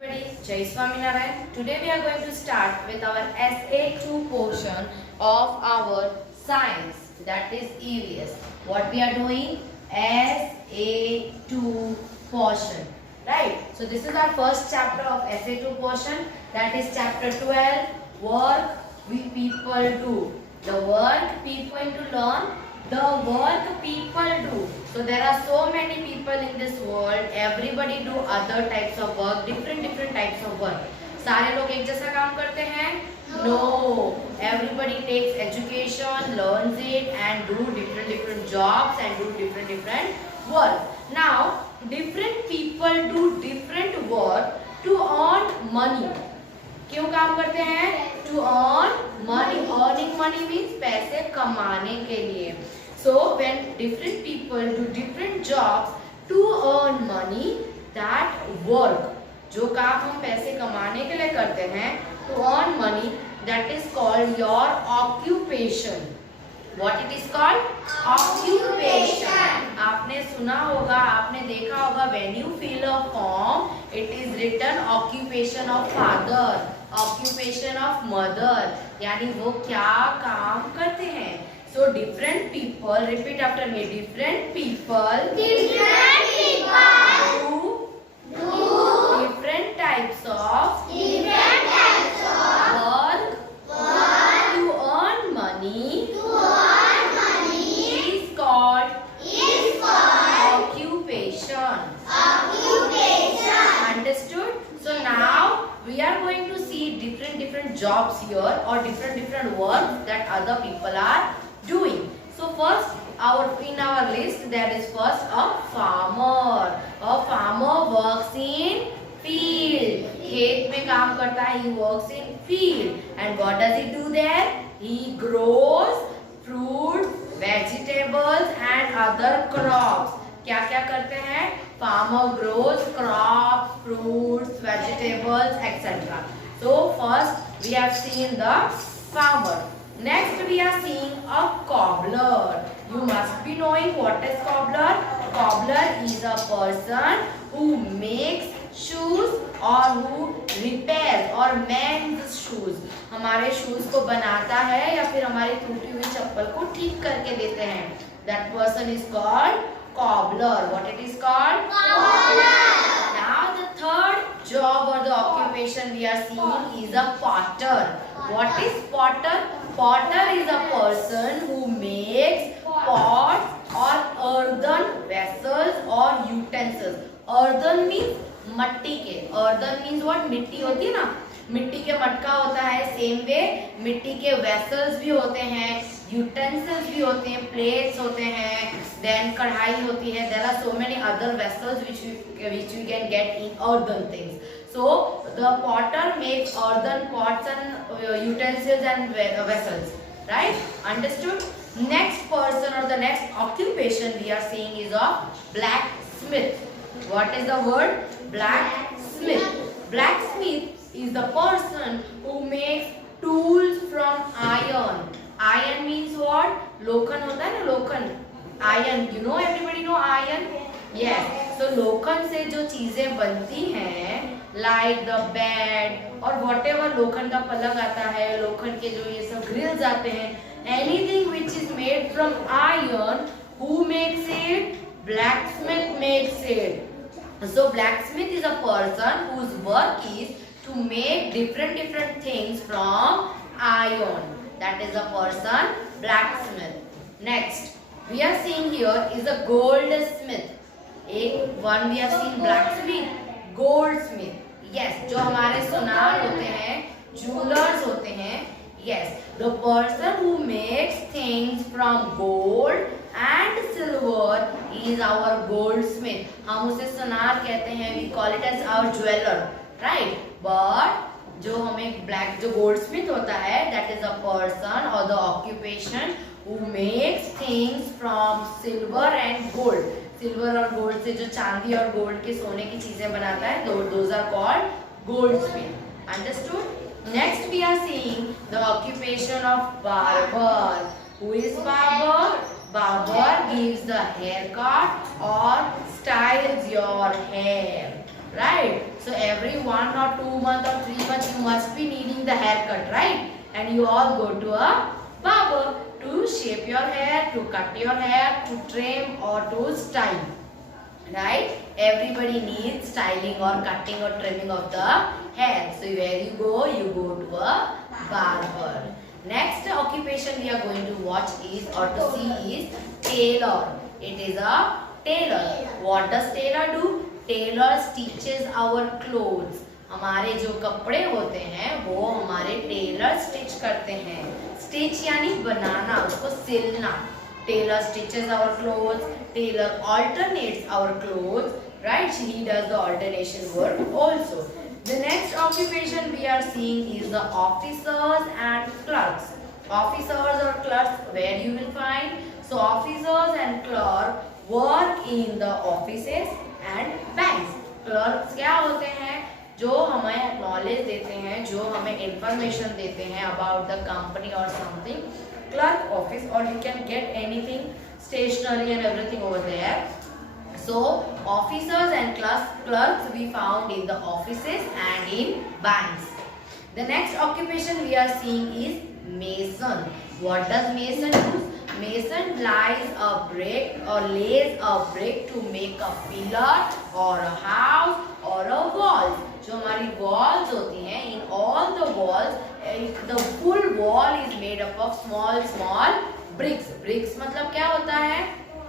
Everybody, Jai Swaminarayan. Today we are going to start with our SA2 portion of our science, that is EVS. What we are doing? SA2 portion. Right? So this is our first chapter of SA2 portion, that is chapter 12, work we people do. The work people to learn, the work people do. So there are so many people in this world, everybody do other types of work, different types of work. सारे लोग एक जैसा काम करते हैं? No. Everybody takes education, learns it and do different jobs and do different work. Now, different people do different work to earn money. क्यों काम करते हैं? To earn money. Earning money means पैसे कमाने के लिए. So when different people do different jobs to earn money, that work, जो काम हम पैसे कमाने के लिए करते हैं, to earn money, that is called your occupation. What it is called? Occupation. आपने सुना होगा, आपने देखा होगा, when you fill a form, it is written occupation of father, occupation of mother, यानी वो क्या काम करते हैं. So different people, repeat after me, different people do different types of work to earn money is called occupation. Understood? So now we are going to see different jobs here, or different work that other people are doing. So first, in our list there is first a farmer. A farmer works in field. खेत में काम करता है. He works in field. And what does he do there? He grows fruits, vegetables and other crops. क्या क्या करते हैं? Farmer grows crops, fruits, vegetables, etc. So first we have seen the farmer. Next we are seeing a cobbler. You must be knowing what is cobbler. Cobbler is a person who makes shoes or who repairs or mends shoes. हमारे shoes को बनाता है या फिर हमारी टूटी हुई चप्पल को ठीक करके देते हैं. That person is called cobbler. What it is called? Cobbler. Now the third job or the occupation we are seeing is a potter. What is potter? Potter is a person who makes pots or earthen vessels or utensils. Earthen means मट्टी के. Earthen means what? मिट्टी होती है ना, मिट्टी के मटका होता है. सेम वे मिट्टी के वेसल्स भी होते हैं, यूटेंसिल्स भी होते हैं, प्लेट्स होते हैं, देन कढ़ाई होती है. There are so many other vessels which we can get in earthen things. So the potter makes earthen pots and utensils and vessels. Right? Understood? Next person or the next occupation we are seeing is a blacksmith. What is the word? Blacksmith. Blacksmith is the person who makes tools from iron. Iron means what? लोखन होता है ना, लोखन. Iron. You know, everybody know iron? Yes. So लोखन से जो चीजें बनती हैं, like the bed और whatever लोखन का पलंग आता है, लोखन के जो ये सब ग्रिल्स आते हैं, anything which is made from iron, who makes it? Blacksmith makes it. So blacksmith is a person whose work is to make different things from iron. That is a person, blacksmith. Next, we are seeing here is a goldsmith. One we have seen blacksmith, goldsmith. Yes, जो हमारे सुनार होते हैं, jewelers होते हैं. Yes, the person who makes things from gold and silver is our goldsmith. हम उसे सुनार कहते हैं. We call it as our jeweler, right? But जो हमें black जो goldsmith होता है, that is a person or the occupation who makes things from silver and gold. Silver और गोल्ड से जो चांदी और गोल्ड के सोने की चीजें बनाता है, those are called goldsmith. Understood? Next we are seeing the occupation of barber. Who is barber? Barber gives the haircut or styles your hair. Right? So every 1 or 2 months or 3 months you must be needing the haircut, right? And you all go to a barber to shape your hair, to cut your hair, to trim or to style. Right? Everybody needs styling or cutting or trimming of the hair. So where you go to a barber. Next occupation we are going to watch is or to see is tailor. It is a tailor. What does tailor do? Tailor stitches our clothes. हमारे जो कपड़े होते हैं वो हमारे Taylor stitch करते हैं. Stitch यानी बनाना, उसको सिलना. Tailor stitches our clothes. Tailor alternates our clothes. Right? He does the alternation work also. The next occupation we are seeing is the officers and clerks. Officers or clerks, where you will find? So officers and clerks work in the offices and banks. Clerks क्या होते हैं? जो हमें knowledge देते हैं, जो हमें information देते हैं अबाउट द कंपनी और something. Clerk office, or you can get anything stationery and everything over there. So officers and clerks we found in the offices and in banks. The next occupation we are seeing is mason. What does mason do? Mason lays a brick to make a pillar or a house or a wall. जो हमारी walls होती हैं, in all the walls, the full wall is made up of small bricks. Bricks मतलब क्या होता है?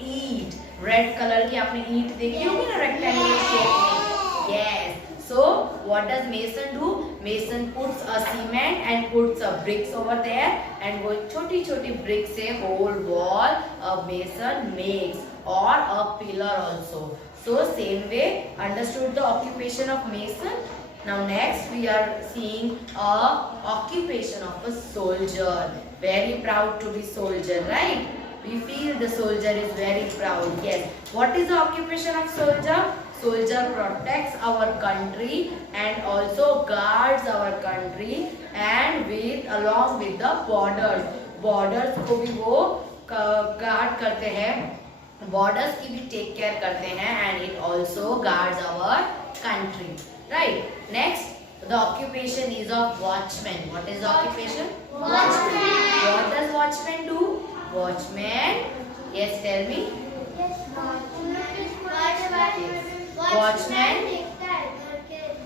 ईंट. Red colour की आपने ईंट देखी होगी ना रेक्टेंगुलर शेप में. Yes. So what does mason do? Mason puts a cement and puts a bricks over there, and वो छोटी छोटी bricks से whole wall a mason makes, or a pillar also. So same way, understood the occupation of mason. Now next we are seeing a occupation of a soldier. Very proud to be soldier, right? We feel the soldier is very proud. Yes. What is the occupation of soldier? Soldier protects our country and also guards our country and along with the borders. Borders को भी वो guard करते हैं. Borders की भी take care करते हैं, and it also guards our country. Right. Next, the occupation is of watchman. What is the occupation? Watchman. What does watchman do? Watchman. Yes, tell me. Watchman.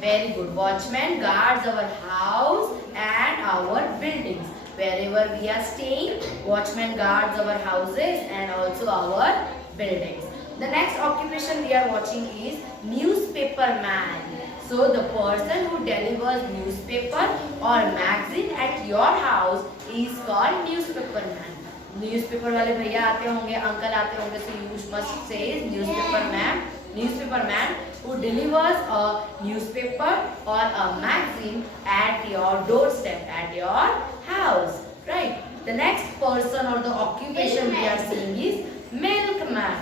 Very good. Watchman guards our house and our buildings. Wherever we are staying, watchman guards our houses and also our buildings. The next occupation we are watching is newspaper man. So the person who delivers newspaper or magazine at your house is called newspaper man. Newspaper वाले भैया आते होंगे, uncle आते होंगे, so you must say newspaper man. Newspaper man who delivers a newspaper or a magazine at your doorstep, at your house. Right. The next person or the occupation we are seeing is milkman.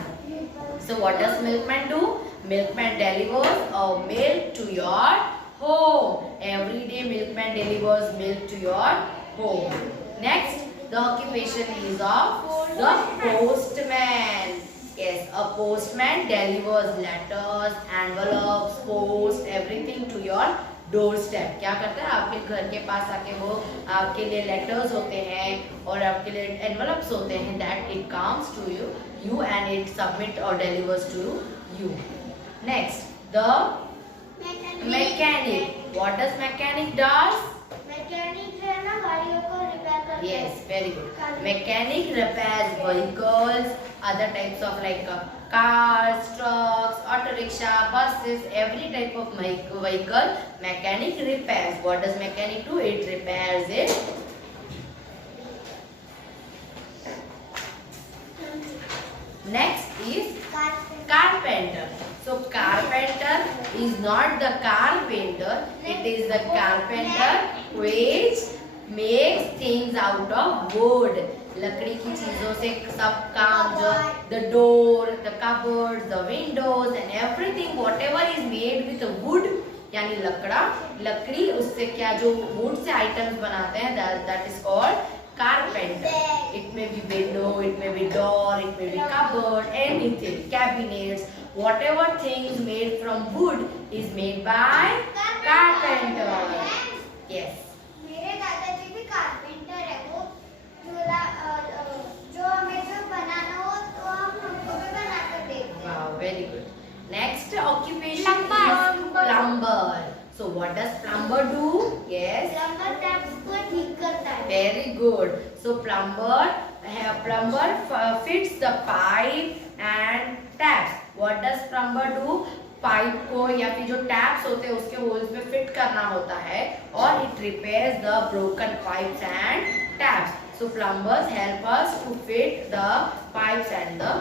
So what does milkman do? Milkman delivers a milk to your home. Every day milkman delivers milk to your home. Next, the occupation is of the postman. Yes, a postman delivers letters, envelopes, post, everything to your doorstep. क्या करता है? आपके घर के पास आके वो आपके लिए letters होते हैं और आपके लिए envelopes होते हैं. That it comes to you and it submit or delivers to you. Next, the mechanic. What does mechanic does? Mechanic है ना गाड़ियों को repair करता है. Yes, very good. Mechanic repairs vehicles, other types of like cars, trucks, auto rickshaw, buses, every type of vehicle. Mechanic repairs. What does mechanic do? It repairs it. Next is carpenter. So carpenter is not the carpenter, it is the carpenter which makes things out of wood. लकड़ी की चीजों से सब काम जो the door, the cupboards, the windows and everything whatever is made with wood यानी लकड़ी उससे क्या जो wood से items बनाते हैं that is called carpenter. It may be window, it may be door, it may be cupboard, anything, cabinets, whatever things made from wood is made by carpenter. Yes. मेरे दादाजी भी कारपेंटर है। वो जो हमें जो बनाना हो तो हम उनको भी बना कर देते हैं। Wow, very good. Next occupation is plumber. So what does plumber do? Yes. Plumber taps को ठीक करता है। Very good. So plumber fits the pipe and taps. What does plumber do? Pipe को या फिर जो टैप्स होते हैं उसके होल्स में फिट करना होता है और it repairs the broken pipes and taps. So plumbers help us to fit the pipes and the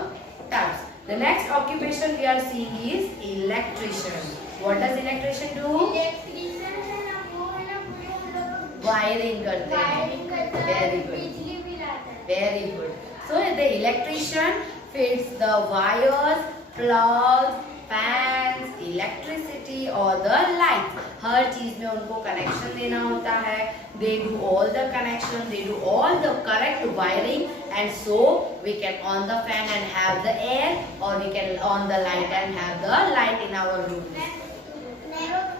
taps. The next occupation we are seeing is electrician. What does electrician do? Electrician है ना, वो है ना पूरे मतलब Wiring करते हैं. Wiring करता है, Very good. बिजली भी लाता है। Very good. So the electrician fits the wires, plugs, fans, electricity or the lights. हर चीज में उनको कनेक्शन देना होता है. They do all the connection, they do all the correct wiring, and so we can on the fan and have the air, or we can on the light and have the light in our room.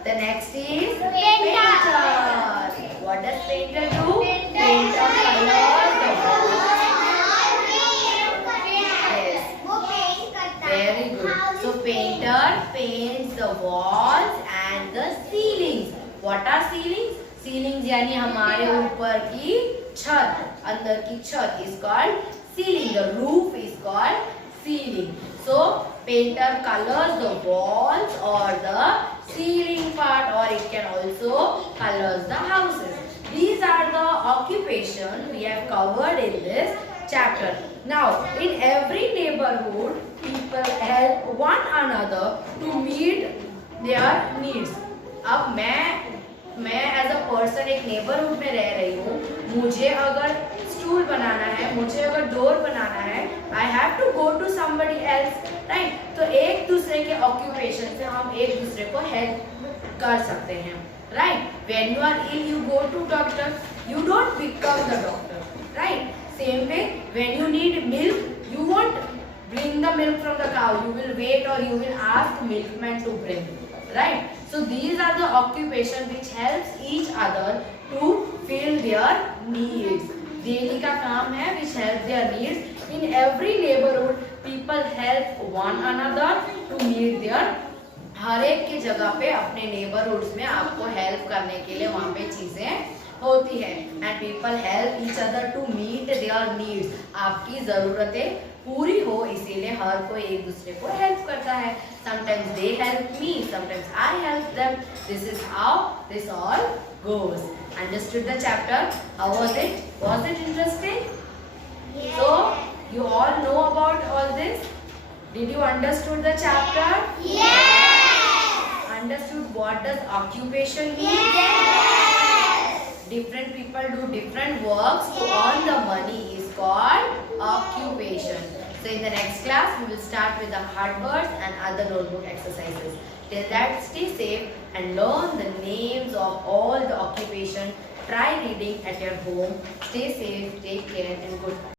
The next is painter. What does painter do? Painter colors the walls. Yes. वो paint करता है। Very good. So painter paints the walls and the ceilings. What are ceilings? Ceilings यानी हमारे ऊपर की छत, अंदर की छत is called ceiling. The roof is called ceiling. So painter colors the walls or the ceiling part, or it can also colors the houses. These are the occupation we have covered in this chapter. Now, in every neighborhood, people help one another to meet their needs. अब मैं as a person एक neighbourhood में रह रही हूँ. मुझे अगर stool बनाना है, मुझे अगर डोर बनाना है, I have to go to somebody else, right. तो एक दूसरे के ऑक्यूपेशन से हम एक दूसरे को हेल्प कर सकते हैं, right. When you are ill you go to doctor, you don't become the doctor, right. Same way, when you need milk, you won't bring the milk from the cow. You will wait or you will ask milkman to bring, right? So these are the occupation which helps each other to fill their needs. Daily का काम है which helps their needs. In every neighborhood, people help one another to meet their. हर एक की जगह पे अपने neighborhoods में आपको help करने के लिए वहाँ पे चीजें होती है. And people help each other to meet their needs. आपकी ज़रूरतें पूरी हो इसीलिए हर कोई एक दूसरे को हेल्प करता है. Sometimes they help me, sometimes I help them. This is how this all goes. Understood the chapter? How was it? Was it interesting? So you all know about all this? Did you understood the chapter? Yes. Understood what does occupation mean? Yes. Different people do different works to earn the money is called occupation. So in the next class we will start with the hard words and other notebook exercises. Till that, stay safe and learn the names of all the occupation. Try reading at your home. Stay safe, take care and goodbye.